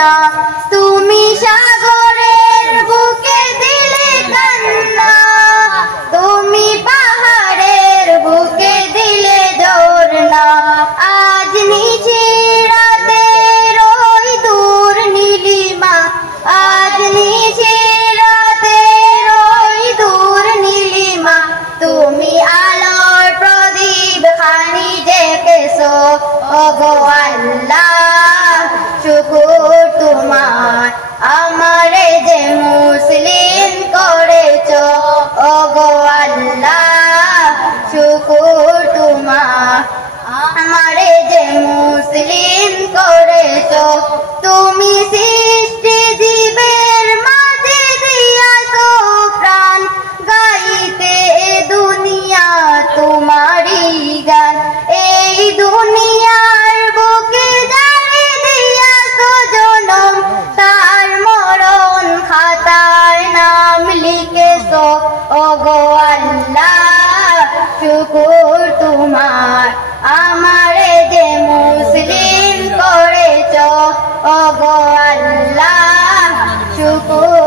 না, তুমি সাগরের বুকে দিলে কান্না, তুমি পাহাড়ের বুকে দিলে ঝরনা। আজ নিশির রাতের ওই দূর নীলিমা, আজ নিশির রাতের ওই দূর নীলিমা, তুমি আলোর প্রদীপ খানি ডেকেছো। ওগো আল্লাহ শুকুর তোমার, আমারে যে মুসলিম করেছো। ওগো আল্লাহ শুকুর তোমার, আমারে যে মুসলিম করেছো। তুমি সৃষ্টি জীবের মাঝে দিয়াছো প্রাণ, গাইতে এ দুনিয়া তোমারই গান। এই দুনিয়ার বুকে যারে দিয়াছো জনম, তার মরণ খাতায় নাম লিখেছো। ওগো আল্লাহ শুকুর তোমার, আমারে যে মুসলিম করেছো। ওগো আল্লাহ শুকুর